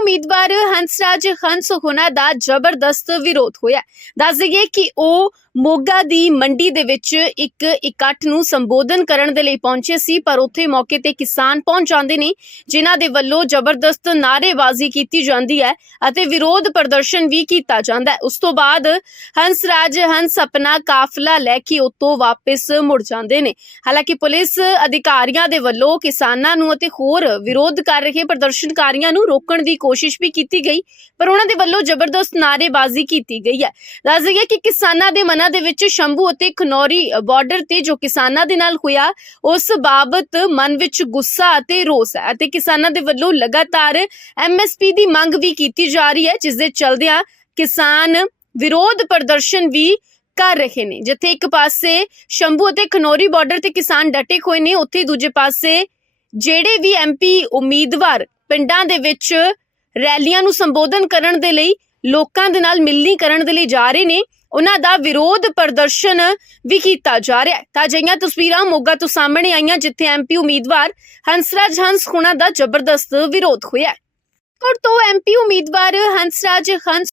ਉਮੀਦਵਾਰ ਹੰਸਰਾਜ ਹੰਸ ਹੋਣਾ ਦਾ ਜ਼ਬਰਦਸਤ ਵਿਰੋਧ ਹੋਇਆ ਦੱਸ ਦਈਏ ਕਿ ਉਹ ਮੋਗਾ ਦੀ ਮੰਡੀ ਦੇ ਵਿੱਚ ਇੱਕ ਇਕੱਠ ਨੂੰ ਸੰਬੋਧਨ ਕਰਨ ਦੇ ਲਈ ਪਹੁੰਚੇ ਸੀ, ਪਰ ਉੱਥੇ ਮੌਕੇ ਤੇ ਕਿਸਾਨ ਪਹੁੰਚ ਜਾਂਦੇ ਨੇ, ਜਿਨ੍ਹਾਂ ਦੇ ਵੱਲੋਂ ਜ਼ਬਰਦਸਤ ਨਾਅਰੇਬਾਜ਼ੀ ਕੀਤੀ ਜਾਂਦੀ ਹੈ ਅਤੇ ਵਿਰੋਧ ਪ੍ਰਦਰਸ਼ਨ ਵੀ ਕੀਤਾ ਜਾਂਦਾ ਹੈ। ਉਸ ਤੋਂ ਬਾਅਦ ਹੰਸਰਾਜ ਹੰਸ ਆਪਣਾ ਕਾਫਲਾ ਲੈ ਕੇ ਉੱਤੋਂ ਵਾਪਸ ਮੁੜ ਜਾਂਦੇ ਨੇ। ਹਾਲਾਂਕਿ ਪੁਲਿਸ ਅਧਿਕਾਰੀਆਂ ਦੇ ਵੱਲੋਂ ਕਿਸਾਨਾਂ ਨੂੰ ਅਤੇ ਹੋਰ ਵਿਰੋਧ ਕਰ ਰਹੇ ਪ੍ਰਦਰਸ਼ਨਕਾਰੀਆਂ ਨੂੰ ਰੋਕਣ ਦੀ ਕੋਸ਼ਿਸ਼ ਵੀ ਕੀਤੀ ਗਈ, ਪਰ ਉਹਨਾਂ ਦੇ ਵੱਲੋਂ ਜ਼ਬਰਦਸਤ ਨਾਅਰੇਬਾਜ਼ੀ ਕੀਤੀ ਗਈ ਹੈ। ਦੱਸ ਦਈਏ ਕਿ ਕਿਸਾਨਾਂ ਦੇ ਮਨਾਂ ਦੇ ਵਿੱਚ ਸ਼ੰਭੂ ਅਤੇ ਖਨੌਰੀ ਬਾਰਡਰ ਤੇ ਜੋ ਕਿਸਾਨਾਂ ਦੇ ਨਾਲ ਹੋਇਆ, ਉਸ ਬਾਬਤ ਮਨ ਵਿੱਚ ਗੁੱਸਾ ਅਤੇ ਰੋਸ ਹੈ ਅਤੇ ਕਿਸਾਨਾਂ ਦੇ ਵੱਲੋਂ ਲਗਾਤਾਰ ਐਮਐਸਪੀ ਦੀ ਮੰਗ ਵੀ ਕੀਤੀ ਜਾ ਰਹੀ ਹੈ, ਜਿਸ ਦੇ ਚਲਦਿਆਂ ਕਿਸਾਨ ਵਿਰੋਧ ਪ੍ਰਦਰਸ਼ਨ ਵੀ ਕਰ ਰਹੇ ਨੇ। ਜਿੱਥੇ ਇੱਕ ਪਾਸੇ ਸ਼ੰਭੂ ਅਤੇ ਖਨੌਰੀ ਬਾਰਡਰ ਤੇ ਕਿਸਾਨ ਡਟੇ ਹੋਏ ਨੇ, ਉੱਥੇ ਦੂਜੇ ਪਾਸੇ ਜਿਹੜੇ ਵੀ ਐਮਪੀ ਉਮੀਦਵਾਰ ਪਿੰਡਾਂ ਦੇ ਵਿੱਚ ਰੈਲੀਆਂ ਨੂੰ ਸੰਬੋਧਨ ਕਰਨ ਦੇ ਲਈ, ਲੋਕਾਂ ਦੇ ਨਾਲ ਮਿਲਣੀ ਕਰਨ ਦੇ ਲਈ ਜਾ ਰਹੇ ਨੇ, ਉਹਨਾਂ ਦਾ ਵਿਰੋਧ ਪ੍ਰਦਰਸ਼ਨ ਵੀ ਕੀਤਾ ਜਾ ਰਿਹਾ ਹੈ। ਤਾਂ ਅਜਿਹੀਆਂ ਤਸਵੀਰਾਂ ਮੋਗਾ ਤੋਂ ਸਾਹਮਣੇ ਆਈਆਂ, ਜਿੱਥੇ ਐਮਪੀ ਉਮੀਦਵਾਰ ਹੰਸਰਾਜ ਹੰਸ ਹੋਣਾ ਦਾ ਜ਼ਬਰਦਸਤ ਵਿਰੋਧ ਹੋਇਆ ਹੈ। ਕੋਟ ਤੋਂ ਐਮਪੀ ਉਮੀਦਵਾਰ ਹੰਸਰਾਜ ਹੰਸ